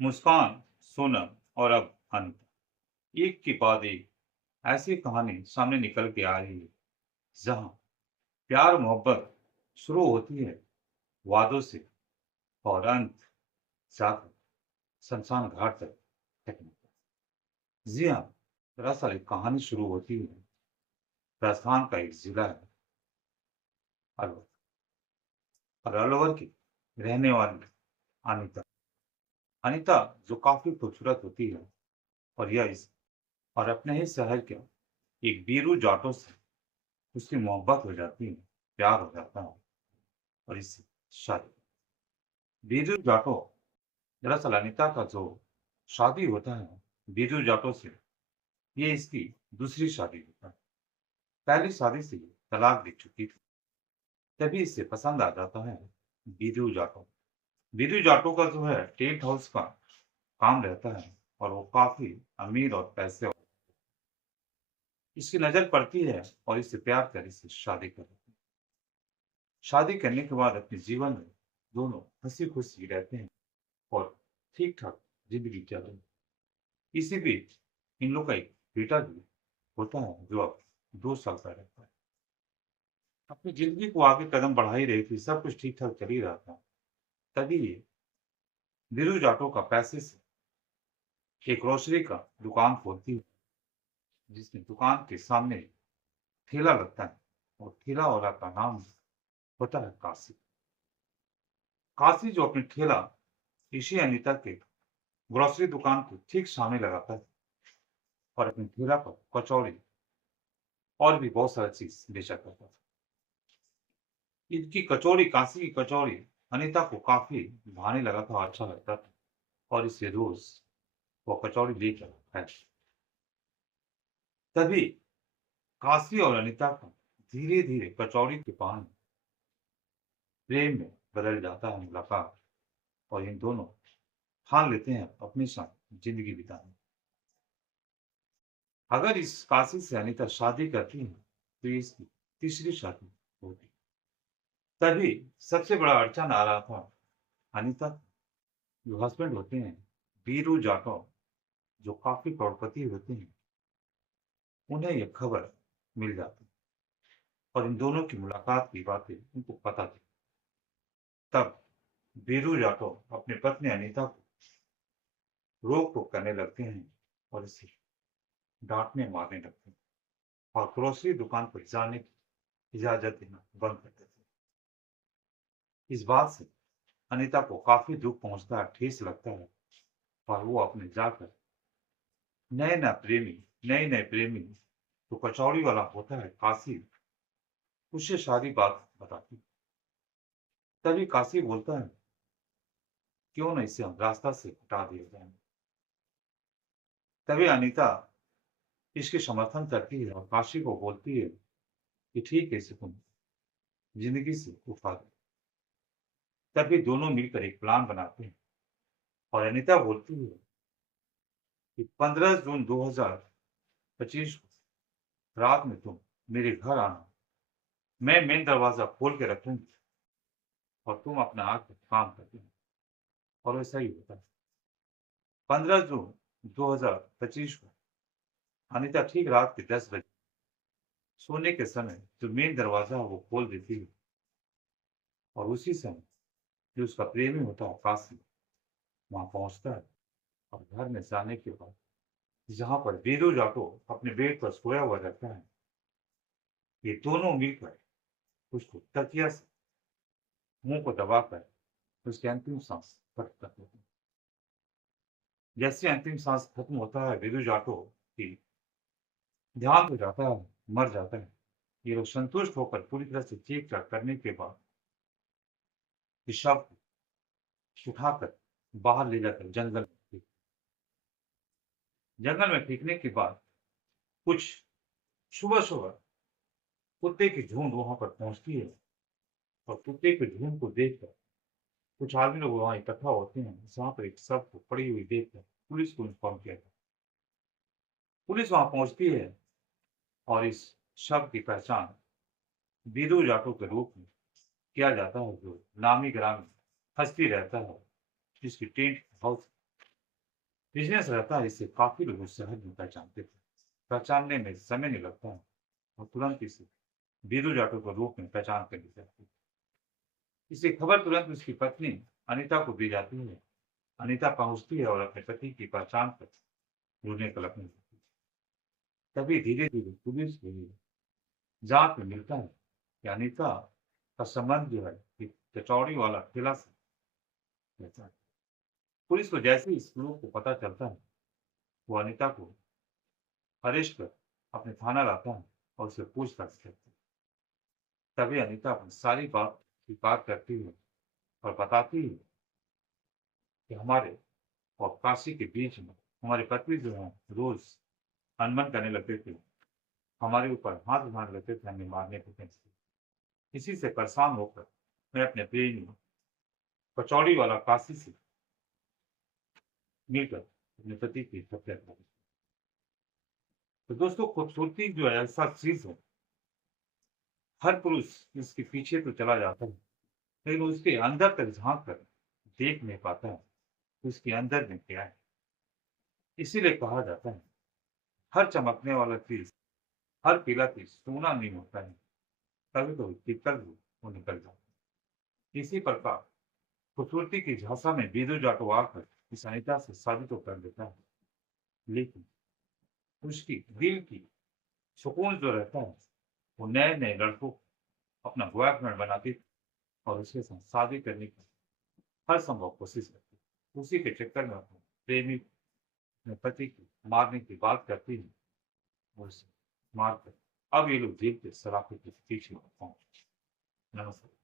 मुस्कान, सोनम और अब अनिता। एक के बाद एक ऐसी कहानी सामने निकल के आ रही है जहां प्यार मोहब्बत शुरू होती है वादों से और अंत जाकर शमशान घाट तक तकनीक। जी हाँ, दरअसल एक कहानी शुरू होती है राजस्थान का एक जिला है अलवर। और अलवर की रहने वाली अनिता अनिता जो काफी खूबसूरत होती है और यह इस और अपने ही शहर के एक बीरू जाटों से उसकी मोहब्बत हो जाती है, प्यार हो जाता है और इससे शादी। बीरू जाटो दरअसल अनीता का जो शादी होता है बीरू जाटो से, ये इसकी दूसरी शादी होता है। पहली शादी से ये तलाक दे चुकी थी, तभी इसे पसंद आ जाता है बीरू जाटो। बीरू जाटो का जो है टेंट हाउस का काम रहता है और वो काफी अमीर और पैसे वाला। इसकी नजर पड़ती है और इससे प्यार कर इससे शादी कर लेती है। शादी करने के बाद अपने जीवन में दोनों हंसी खुशी रहते हैं और ठीक ठाक जिंदगी चल रही है। इसी बीच इन लोग का एक बेटा भी होता है जो अब 2 साल का रहता है। अपनी जिंदगी को आगे कदम बढ़ा ही रही थी, सब कुछ ठीक ठाक चल ही रहा था। तभी ये वीरू जाटो का पैसे से एक ग्रोसरी का दुकान खोलती है, जिसमें दुकान के सामने ठेला लगता है और ठेला वाला का नाम होता है काशी। काशी जो अपने ठेला इसी अनीता के ग्रोसरी दुकान के ठीक सामने लगाता है और अपने ठेला पर कचौड़ी और भी बहुत सारी चीज बेचा करता था। इनकी कचौड़ी, काशी की कचौड़ी अनीता को काफी भाने लगा था, अच्छा लगता था और इसे रोज वो कचौड़ी लेकर खाया। तभी काशी और अनीता का धीरे धीरे कचौड़ी के पान प्रेम में बदल जाता है मुलाकात, और इन दोनों ठान लेते हैं अपने साथ जिंदगी बिताने। अगर इस काशी से अनीता शादी करती है तो ये इसकी तीसरी शादी होगी। तभी सबसे बड़ा अड़चन आ रहा था अनीता जो हस्बैंड होते हैं बीरू जाटव, जो काफी करोड़पति होते हैं, उन्हें यह खबर मिल जाती और इन दोनों की मुलाकात की बातें उनको पता थी। तब बीरू जाटव अपनी पत्नी अनीता को रोक टोक करने लगते हैं और इसे डांटने मारने लगते हैं और ग्रोसरी दुकान पर जाने की इजाजत देना बंद कर देते हैं। इस बात से अनीता को काफी दुख पहुंचता है, ठेस लगता है और वो अपने जाकर नए नए प्रेमी नए नए प्रेमी तो कचौड़ी वाला होता है काशी, उससे सारी बात बताती। तभी काशी बोलता है क्यों न इसे हम रास्ता से हटा दिया जाए। तभी अनीता इसके समर्थन करती है और काशी को बोलती है कि ठीक है, इसे तुम जिंदगी से उठा दो। तभी दोनों मिलकर एक प्लान बनाते हैं और अनीता बोलती है कि 15 जून 2025 को रात में तुम मेरे घर आना, मैं मेन दरवाजा खोल के रखूंगी और तुम अपना आकर काम कर देना। और वैसा ही होता है। 15 जून 2025 को अनीता ठीक रात के 10 बजे सोने के समय जो मेन दरवाजा है वो खोल देती है और उसी समय जो उसका प्रेमी होता है काशी वहां पहुंचता है। और घर में जाने के बाद जहां पर वीरू जाटो अपने बेड पर सोया हुआ रहता है, ये दोनों मिलकर उसको तकिया से मुंह को दबाकर उसकी अंतिम सांस खत्म कर देते हैं। जैसे अंतिम सांस खत्म होता है वीरू जाटो की ध्यान हो जाता है, मर जाता है। ये लोग संतुष्ट होकर पूरी तरह से चेक चाक करने के बाद इस शव को उठाकर बाहर ले जाकर जंगल में फेंकने के बाद कुछ सुबह सुबह कुत्ते की झुंड वहां पर पहुंचती है और कुत्ते की झुंड को देखकर कुछ आदमी लोग वहां इकट्ठा होते हैं, जहां पर एक शव को पड़ी हुई देखकर पुलिस को इन्फॉर्म किया जाता है। पुलिस वहां पहुंचती है और इस शव की पहचान बीरू जाटो के रूप में किया जाता है, जो नामी ग्रामी हस्ती रहता है जिसकी टेंट हाउस बिजनेस रहता है, इससे काफ़ी लोग उस शहर में पहचानते थे। पहचानने में समय नहीं लगता है और तुरंत इसे बीरू जाटव के रूप में पहचान कर ली जाती है। इससे खबर तुरंत उसकी पत्नी अनीता को दी जाती है। अनीता पहुँचती है और अपने पति की पहचान कर ढूँढने का लगने लगती है। तभी धीरे-धीरे पुलिस की जाँच में मिलता है कि अनीता का संबंध जो है एक कचौड़ी वाला ठेला से रहता है। पुलिस को जैसे ही इस लोग को पता चलता है, वो अनीता को अरेस्ट कर अपने थाना लाता है और उससे पूछताछ करता है। तभी अनीता अपनी सारी बात स्वीकार करती है और बताती है कि हमारे और काशी के बीच में हमारे पति जो हैं रोज़ अनबन करने लगते थे, हमारे ऊपर हाथ उठाने लगते थे हमें मारने पीटने से। इसी से परेशान होकर मैं अपने प्रेमी कचौड़ी वाला काशी से मिलकर अपने पति की हत्या कर दी। तो दोस्तों खूबसूरती जो है ऐसा चीज़ है, हर पुरुष इसके पीछे तो चला जाता है, लेकिन उसके अंदर तक झाँक कर देख नहीं पाता है, कि उसके अंदर में क्या है। इसीलिए कहा जाता है, हर चमकने वाला चीज़, हर पीला चीज़ सोना नहीं होता है, कभी-कभी पीतल भी वो निकल जाता है। इसी प्रकार खूबसूरती की झांसा में बीजू जाटव आकर इस अनीता से शादी तो कर लेता है, लेकिन उसकी दिल की सुकून जो रहता है, वो नए-नए लड़कों को अपना बॉयफ्रेंड बनाती और उसके साथ शादी करने की हर संभव कोशिश करती है। उसी के चक्कर में अपने प्रेमी अपने पति को मारने की बात करती है और उसे मारकर अब ये लोग जेल के सलाखों के पीछे पहुंचे। नमस्कार।